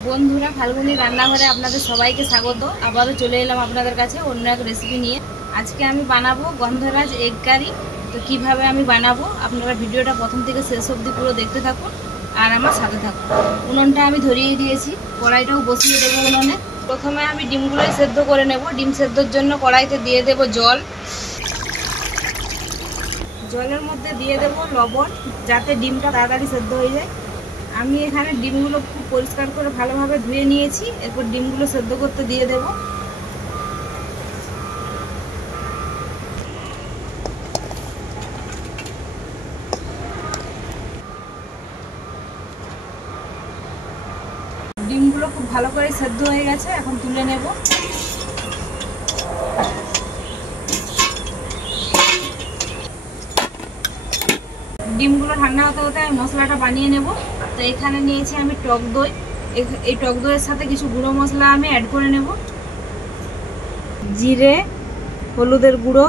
বন্ধুরা, ফাল্গুনি রান্নাঘরে আপনাদের সবাইকে স্বাগত। আবারও চলে এলাম আপনাদের কাছে অন্য এক রেসিপি নিয়ে। আজকে আমি বানাবো গন্ধরাজ এগ কারি। তো কিভাবে আমি বানাবো আপনারা ভিডিওটা প্রথম থেকে শেষ অবধি পুরো দেখতে থাকুন আর আমার সাথে থাকুন। উনুনটা আমি ধরিয়ে দিয়েছি, কড়াইটাও বসিয়ে দেবো উনুনে। প্রথমে আমি ডিমগুলোই সেদ্ধ করে নেব। ডিম সেদ্ধর জন্য কড়াইতে দিয়ে দেব জল। জলের মধ্যে দিয়ে দেব লবণ, যাতে ডিমটা তাড়াতাড়ি সেদ্ধ হয়ে যায়। আমি এখানে ডিমগুলো খুব পরিষ্কার করে ভালোভাবে ধুয়ে নিয়েছি। এরপর ডিমগুলো সেদ্ধ করতে দিয়ে দেব। ডিমগুলো খুব ভালো করে সেদ্ধ হয়ে গেছে, এখন তুলে নেব। ডিমগুলো ঠান্ডা হতে হতে আমি মশলাটা বানিয়ে নেব। তো এখানে নিয়েছি আমি টক দই। এই টক দইয়ের সাথে কিছু গুঁড়ো মশলা আমি অ্যাড করে নেব। জিরে, হলুদের গুঁড়ো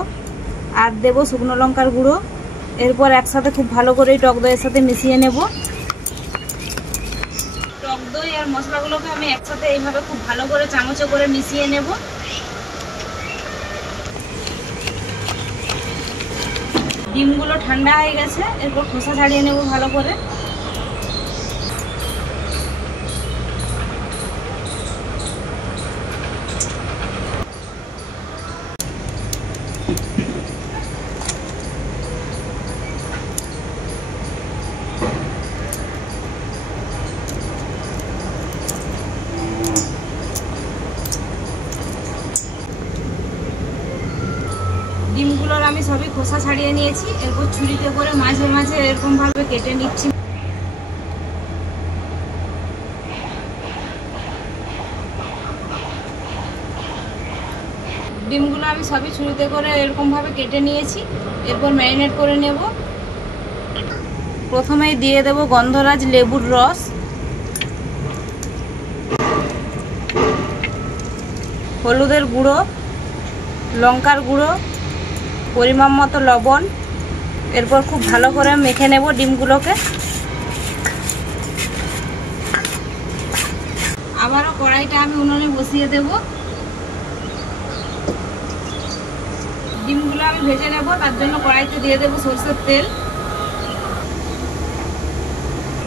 আর দেব শুকনো লঙ্কার গুঁড়ো। এরপর একসাথে খুব ভালো করে টক দইয়ের সাথে মিশিয়ে নেব। টক দই আর মশলাগুলোকে আমি একসাথে এইভাবে খুব ভালো করে চামচে করে মিশিয়ে নেব। ডিমগুলো ঠান্ডা হয়ে গেছে, এরপর খোসা ছাড়িয়ে নেব ভালো করে। ডিমগুলোর আমি সবই খোসা ছাড়িয়ে নিয়েছি। এরপর ছুরিতে করে মাঝে মাঝে এরকমভাবে কেটে নিচ্ছি। ডিমগুলো আমি সবই ছুরিতে করে এরকমভাবে কেটে নিয়েছি। এরপর ম্যারিনেট করে নেব। প্রথমেই দিয়ে দেব গন্ধরাজ লেবুর রস, হলুদের গুঁড়ো, লঙ্কার গুঁড়ো, পরিমাণ মতো লবণ। এরপর খুব ভালো করে মেখে নেব ডিমগুলোকে। আবারও কড়াইটা আমি উনুনে বসিয়ে দেব। ডিমগুলো আমি ভেজে নেব, তার জন্য কড়াইতে দিয়ে দেব সরষের তেল।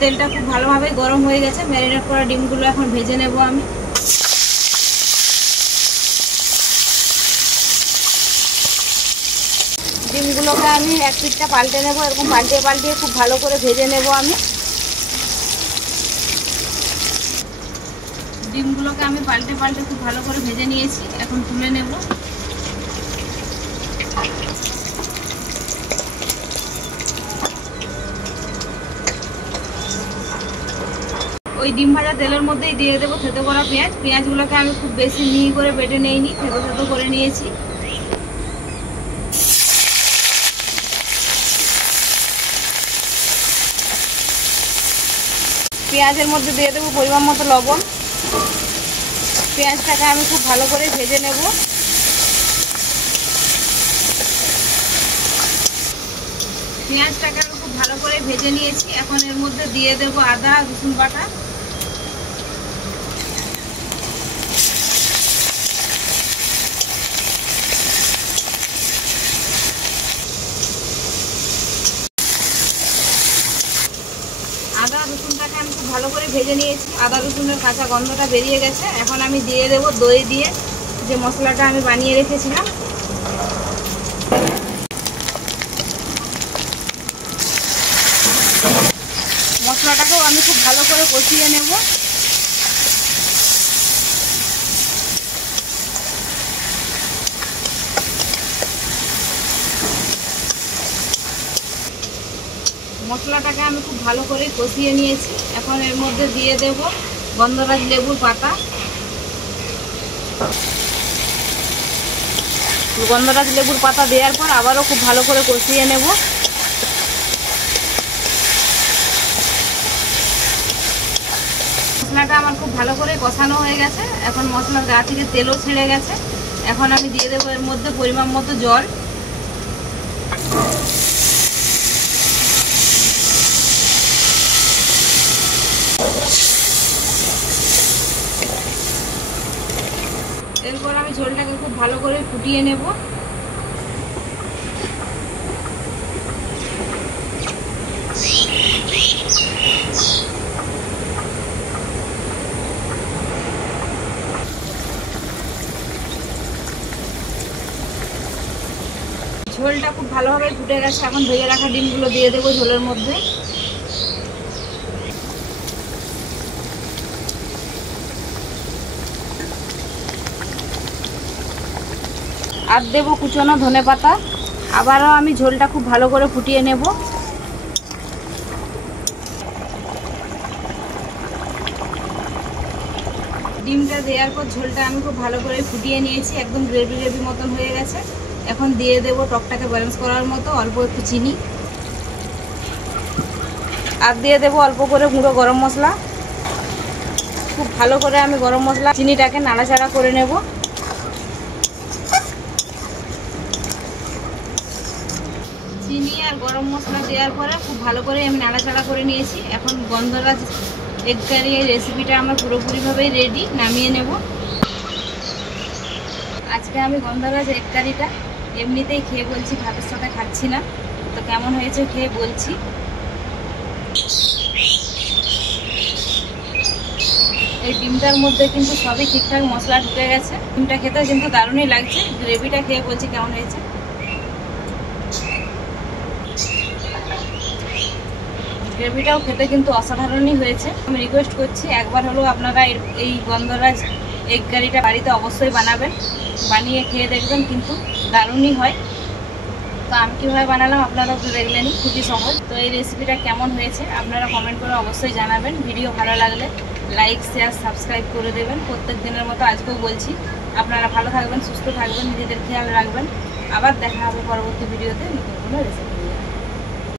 তেলটা খুব ভালোভাবে গরম হয়ে গেছে। ম্যারিনেট করা ডিমগুলো এখন ভেজে নেব আমি। ডিমগুলোকে আমি এক পিঠটা পাল্টে নেব। এরকম পাল্টিয়ে পাল্টিয়ে খুব ভালো করে ভেজে নেব আমি। ডিমগুলোকে আমি পাল্টে পাল্টে খুব ভালো করে ভেজে নিয়েছি, এখন তুলে নেব। ওই ডিম ভাজা তেলের মধ্যেই দিয়ে দেবো থেতো করা পেঁয়াজ। পেঁয়াজগুলোকে আমি খুব বেশি মিহি করে বেটে নিইনি, থেতো থেতো করে নিয়েছি। পেঁয়াজের মধ্যে দিয়ে দেবো পরিমাণ মতো লবণ। পেঁয়াজটাকে আমি খুব ভালো করে ভেজে নেব। পেঁয়াজটাকে আমি খুব ভালো করে ভেজে নিয়েছি। এখন এর মধ্যে দিয়ে দেবো আদা রসুন বাটা। আদা রসুনটাকে আমি খুব ভালো করে ভেজে নিয়েছি। আদা রসুনের কাঁচা গন্ধটা বেরিয়ে গেছে। এখন আমি দিয়ে দেবো দই দিয়ে যে মশলাটা আমি বানিয়ে রেখেছিলাম। মশলাটাকেও আমি খুব ভালো করে কষিয়ে নেব। মশলাটাকে আমি খুব ভালো করে কষিয়ে নিয়েছি। এখন এর মধ্যে দিয়ে দেব গন্ধরাজ লেবুর পাতা। গন্ধরাজ লেবুর পাতা দেওয়ার পর আবারও খুব ভালো করে কষিয়ে নেব। মশলাটা আমার খুব ভালো করে কষানো হয়ে গেছে। এখন মশলার গা থেকে তেলও ছেড়ে গেছে। এখন আমি দিয়ে দেবো এর মধ্যে পরিমাণ মতো জল। এরপর আমি ঝোলটাকে খুব ভালো করে ফুটিয়ে নেব। ঝোলটা খুব ভালোভাবে ফুটে গেছে, এখন ভেজে রাখা ডিমগুলো দিয়ে দেবো ঝোলের মধ্যে। আর দেবো কুচনো ধনেপাতা। আবারও আমি ঝোলটা খুব ভালো করে ফুটিয়ে নেব। ডিমটা দেওয়ার পর ঝোলটা আমি খুব ভালো করে ফুটিয়ে নিয়েছি, একদম গ্রেভি গ্রেভি মতন হয়ে গেছে। এখন দিয়ে দেব টকটাকে ব্যালেন্স করার মতো অল্প একটু চিনি, আর দিয়ে দেবো অল্প করে গুঁড়ো গরম মশলা। খুব ভালো করে আমি গরম মশলা চিনিটাকে নাড়াচাড়া করে নেব। চিনি আর গরম মশলা দেওয়ার পরে খুব ভালো করে আমি নাড়াচাড়া করে নিয়েছি। এখন গন্ধরাজ এগ কারি এই রেসিপিটা আমার পুরোপুরিভাবেই রেডি, নামিয়ে নেব। আজকে আমি গন্ধরাজ এগ কারিটা এমনিতেই খেয়ে বলছি, ভাতের সাথে খাচ্ছি না। তো কেমন হয়েছে খেয়ে বলছি। এই ডিমটার মধ্যে কিন্তু সবই ঠিকঠাক মশলা ঢুকে গেছে। ডিমটা খেতে কিন্তু দারুণই লাগছে। গ্রেভিটা খেয়ে বলছি কেমন হয়েছে। গ্রেভিটাও খেতে কিন্তু অসাধারণই হয়েছে। আমি রিকোয়েস্ট করছি একবার হলেও আপনারা এই গন্ধরাজ এগ কারিটা বাড়িতে অবশ্যই বানাবেন, বানিয়ে খেয়ে দেখবেন, কিন্তু দারুণই হয়। তো আমি কীভাবে বানালাম আপনারা তো দেখলেনই, খুবই সহজ। তো এই রেসিপিটা কেমন হয়েছে আপনারা কমেন্ট করে অবশ্যই জানাবেন। ভিডিও ভালো লাগলে লাইক শেয়ার সাবস্ক্রাইব করে দেবেন। প্রত্যেক দিনের মতো আজকেও বলছি, আপনারা ভালো থাকবেন, সুস্থ থাকবেন, নিজেদের খেয়াল রাখবেন। আবার দেখা হবে পরবর্তী ভিডিওতে নতুন কোনো রেসিপি।